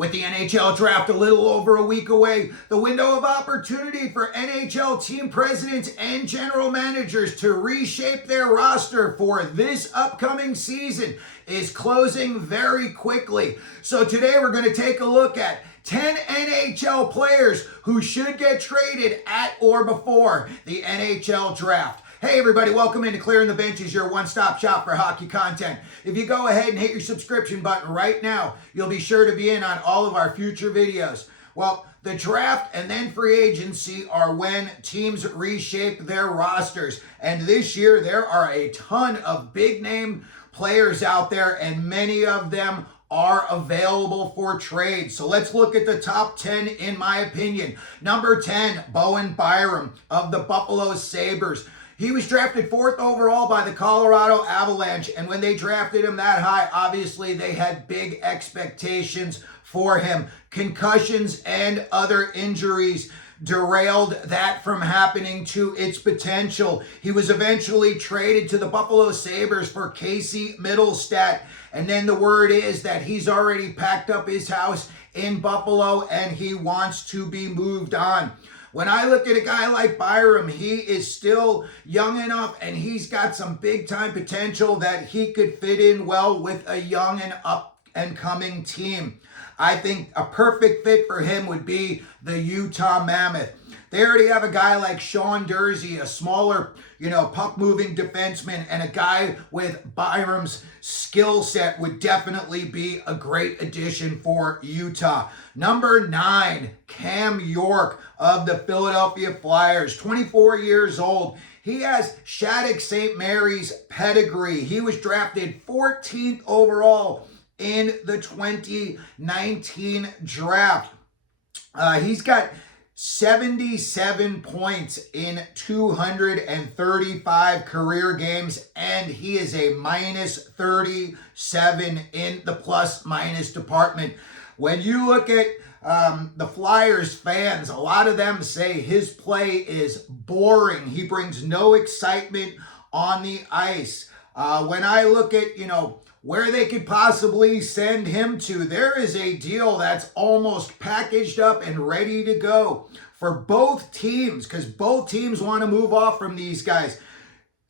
With the NHL draft a little over a week away, the window of opportunity for NHL team presidents and general managers to reshape their roster for this upcoming season is closing very quickly. So today we're going to take a look at 10 NHL players who should get traded at or before the NHL draft. Hey everybody, welcome into Clearing the Benches, your one-stop shop for hockey content. If you go ahead and hit your subscription button right now, you'll be sure to be in on all of our future videos. Well, the draft and then free agency are when teams reshape their rosters. And this year, there are a ton of big-name players out there, and many of them are available for trade. So let's look at the top 10 in my opinion. Number 10, Bowen Byram of the Buffalo Sabres. He was drafted 4th overall by the Colorado Avalanche, and when they drafted him that high, obviously they had big expectations for him. Concussions and other injuries derailed that from happening to its potential. He was eventually traded to the Buffalo Sabres for Casey Mittelstadt, and then the word is that he's already packed up his house in Buffalo and he wants to be moved on. When I look at a guy like Byram, he is still young enough and he's got some big time potential that he could fit in well with a young and up and coming team. I think a perfect fit for him would be the Utah Mammoth. They already have a guy like Sean Durzi, a smaller, puck-moving defenseman, and a guy with Byram's skill set would definitely be a great addition for Utah. Number 9, Cam York of the Philadelphia Flyers, 24 years old. He has Shattuck St. Mary's pedigree. He was drafted 14th overall in the 2019 draft. He's got 77 points in 235 career games, and he is a minus 37 in the plus minus department. When you look at the Flyers fans, a lot of them say his play is boring. He brings no excitement on the ice. When I look at, where they could possibly send him to, there is a deal that's almost packaged up and ready to go for both teams, because both teams want to move off from these guys.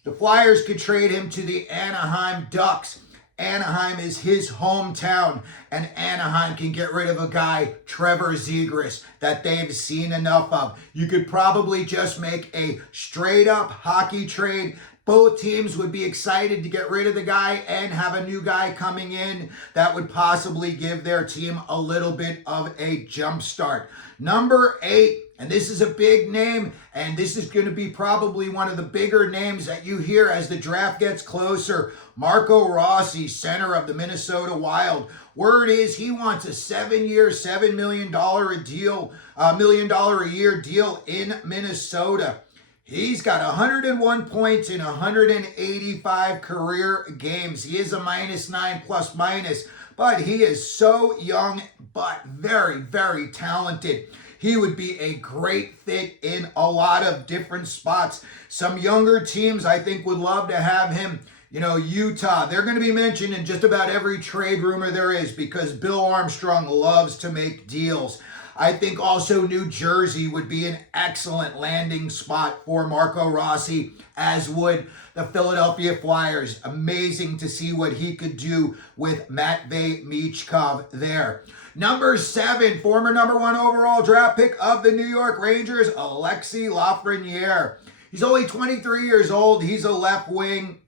The Flyers could trade him to the Anaheim Ducks. Anaheim is his hometown, and Anaheim can get rid of a guy, Trevor Zegras, that they've seen enough of. You could probably just make a straight-up hockey trade. Both teams would be excited to get rid of the guy and have a new guy coming in that would possibly give their team a little bit of a jump start. Number 8, and this is a big name, and this is going to be probably one of the bigger names that you hear as the draft gets closer. Marco Rossi, center of the Minnesota Wild. Word is he wants a 7-year, $7 million a year deal in Minnesota. He's got 101 points in 185 career games. He is a -9 plus minus, but he is so young but very, very talented. He would be a great fit in a lot of different spots. Some younger teams, I think, would love to have him. Utah, they're going to be mentioned in just about every trade rumor there is because Bill Armstrong loves to make deals. I think also New Jersey would be an excellent landing spot for Marco Rossi, as would the Philadelphia Flyers. Amazing to see what he could do with Matvei Michkov there. Number 7, former number 1 overall draft pick of the New York Rangers, Alexis Lafreniere. He's only 23 years old. He's a left wing.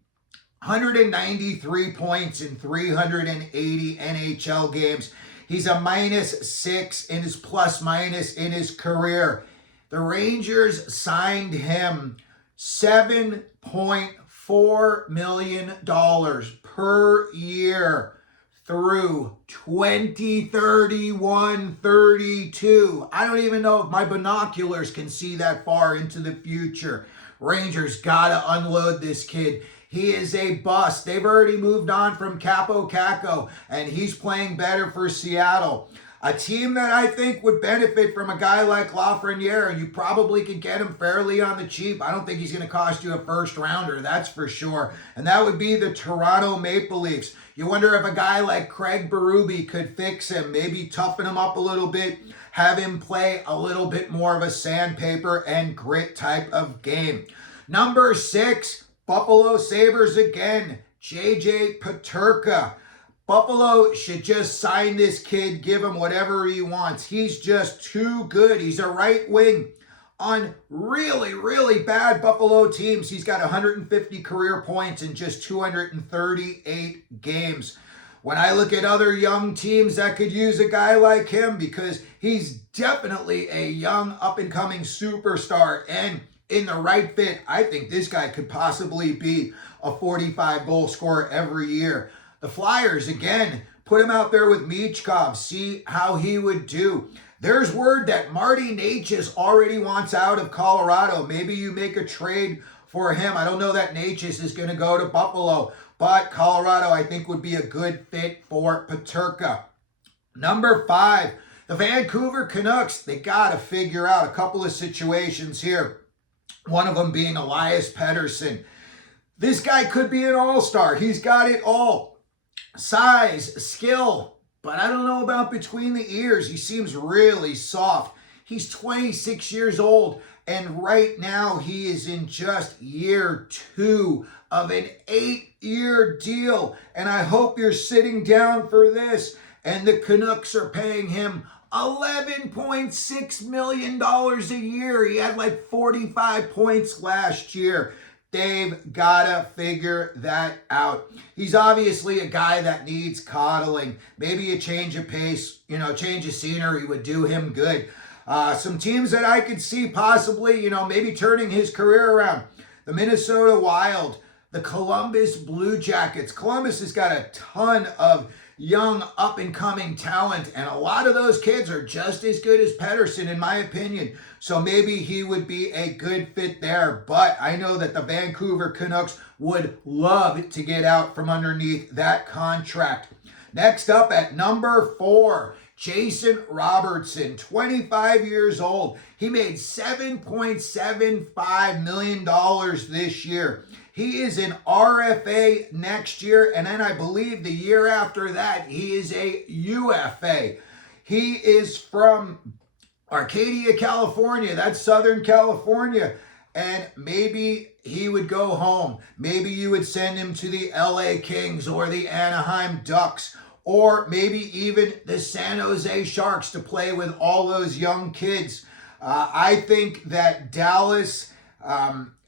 193 points in 380 NHL games. He's a -6 in his plus minus in his career. The Rangers signed him $7.4 million per year through 2031-32. I don't even know if my binoculars can see that far into the future. Rangers gotta unload this kid. He is a bust. They've already moved on from Capo Caco, and he's playing better for Seattle. A team that I think would benefit from a guy like Lafreniere, and you probably could get him fairly on the cheap. I don't think he's going to cost you a first rounder, that's for sure. And that would be the Toronto Maple Leafs. You wonder if a guy like Craig Berube could fix him, maybe toughen him up a little bit, have him play a little bit more of a sandpaper and grit type of game. Number 6, Buffalo Sabres again, JJ Peterka. Buffalo should just sign this kid, give him whatever he wants. He's just too good. He's a right wing on really, really bad Buffalo teams. He's got 150 career points in just 238 games. When I look at other young teams that could use a guy like him, because he's definitely a young up-and-coming superstar, and in the right fit, I think this guy could possibly be a 45 goal scorer every year. The Flyers, again, put him out there with Michkov, see how he would do. There's word that Marty Necas already wants out of Colorado. Maybe you make a trade for him. I don't know that Necas is going to go to Buffalo, but Colorado, I think, would be a good fit for Peterka. Number 5, the Vancouver Canucks. They got to figure out a couple of situations here. One of them being Elias Petterson. This guy could be an all-star. He's got it all. Size, skill, but I don't know about between the ears. He seems really soft. He's 26 years old, and right now he is in just year 2 of an 8-year deal. And I hope you're sitting down for this. And the Canucks are paying him $11.6 million a year. He had like 45 points last year. They've got to figure that out. He's obviously a guy that needs coddling. Maybe a change of pace, change of scenery would do him good. Some teams that I could see possibly, maybe turning his career around. The Minnesota Wild, the Columbus Blue Jackets. Columbus has got a ton of young up-and-coming talent, and a lot of those kids are just as good as Pettersson, in my opinion. So maybe he would be a good fit there, but I know that the Vancouver Canucks would love to get out from underneath that contract. Next up at number 4, Jason Robertson, 25 years old. He made $7.75 million this year. He is an RFA next year, and then I believe the year after that, he is a UFA. He is from Arcadia, California. That's Southern California. And maybe he would go home. Maybe you would send him to the LA Kings or the Anaheim Ducks, or maybe even the San Jose Sharks to play with all those young kids. I think that Dallas,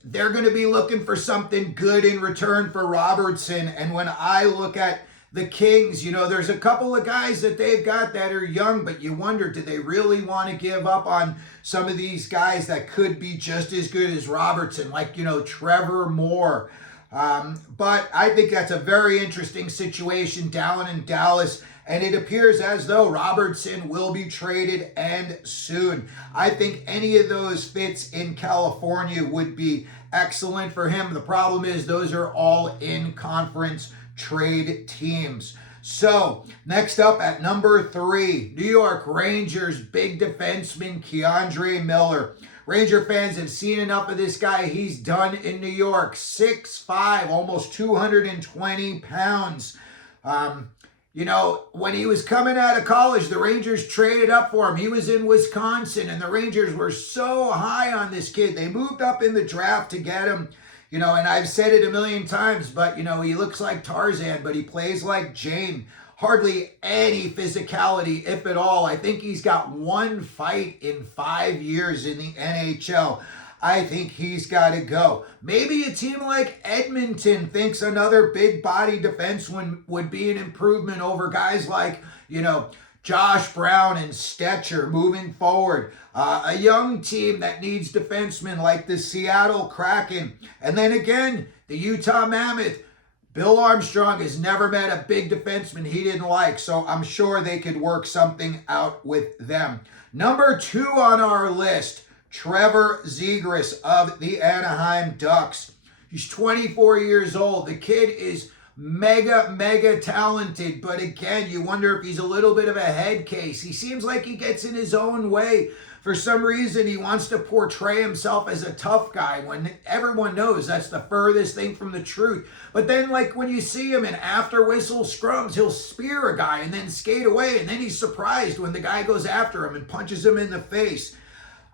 they're going to be looking for something good in return for Robertson. And when I look at the Kings, there's a couple of guys that they've got that are young, but you wonder, do they really want to give up on some of these guys that could be just as good as Robertson, like, Trevor Moore? But I think that's a very interesting situation down in Dallas, and it appears as though Robertson will be traded, and soon. I think any of those fits in California would be excellent for him. The problem is those are all in conference trade teams. So next up at number 3, New York Rangers big defenseman Keandre Miller. Ranger fans have seen enough of this guy. He's done in New York. 6'5", almost 220 pounds. When he was coming out of college, the Rangers traded up for him. He was in Wisconsin, and the Rangers were so high on this kid. They moved up in the draft to get him. And I've said it a million times, but, he looks like Tarzan, but he plays like Jane. Hardly any physicality, if at all. I think he's got one fight in 5 years in the NHL. I think he's got to go. Maybe a team like Edmonton thinks another big body defenseman would be an improvement over guys like, Josh Brown and Stetcher moving forward. A young team that needs defensemen like the Seattle Kraken. And then again, the Utah Mammoth. Bill Armstrong has never met a big defenseman he didn't like, so I'm sure they could work something out with them. Number 2 on our list, Trevor Zegras of the Anaheim Ducks. He's 24 years old. The kid is mega talented. But again, you wonder if he's a little bit of a head case. He seems like he gets in his own way. For some reason, he wants to portray himself as a tough guy when everyone knows that's the furthest thing from the truth. But then, like, when you see him in after whistle scrums, he'll spear a guy and then skate away, and then he's surprised when the guy goes after him and punches him in the face.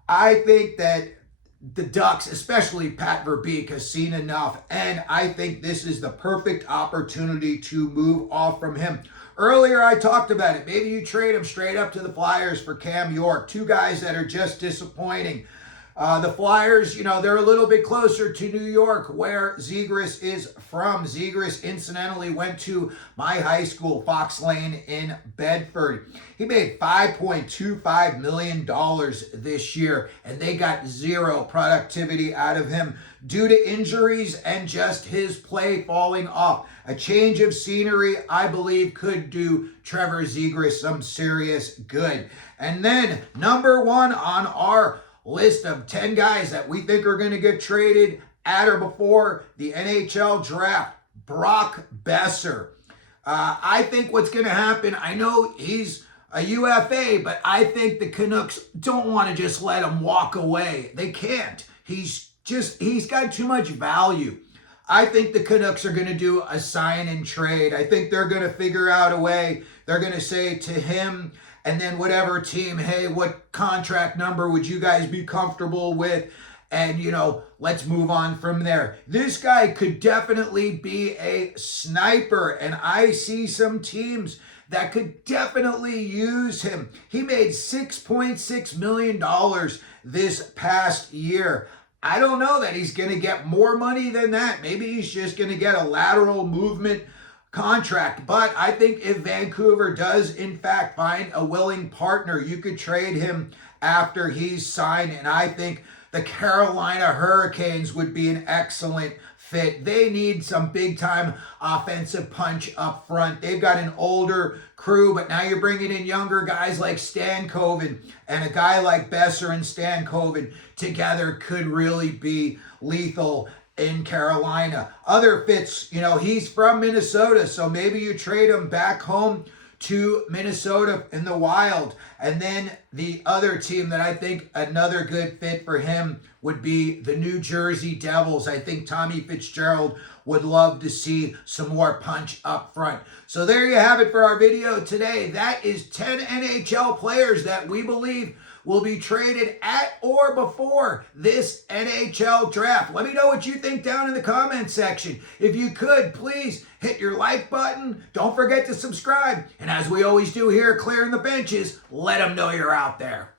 I think that the Ducks, especially Pat Verbeek, has seen enough, and I think this is the perfect opportunity to move off from him. Earlier, I talked about it. Maybe you trade him straight up to the Flyers for Cam York, two guys that are just disappointing. The Flyers, they're a little bit closer to New York, where Zegras is from. Zegras, incidentally, went to my high school, Fox Lane in Bedford. He made $5.25 million this year, and they got zero productivity out of him due to injuries and just his play falling off. A change of scenery, I believe, could do Trevor Zegras some serious good. And then, number one on our list of 10 guys that we think are going to get traded at or before the NHL draft, Brock Besser. I think what's going to happen, I know he's a UFA, but I think the Canucks don't want to just let him walk away. They can't. He's got too much value. I think the Canucks are going to do a sign and trade. I think they're going to figure out a way. They're going to say to him and then whatever team, hey, what contract number would you guys be comfortable with? And, let's move on from there. This guy could definitely be a sniper, and I see some teams that could definitely use him. He made $6.6 million this past year. I don't know that he's going to get more money than that. Maybe he's just going to get a lateral movement contract. But I think if Vancouver does, in fact, find a willing partner, you could trade him after he's signed. And I think the Carolina Hurricanes would be an excellent fit. They need some big-time offensive punch up front. They've got an older crew, but now you're bringing in younger guys like Stankoven, and a guy like Besser and Stankoven together could really be lethal in Carolina. Other fits, he's from Minnesota, so maybe you trade him back home to Minnesota in the Wild. And then the other team that I think another good fit for him would be the New Jersey Devils. I think Tommy Fitzgerald would love to see some more punch up front. So there you have it for our video today. That is 10 NHL players that we believe will be traded at or before this NHL draft. Let me know what you think down in the comment section. If you could, please hit your like button. Don't forget to subscribe. And as we always do here, clearing the benches, let them know you're out there.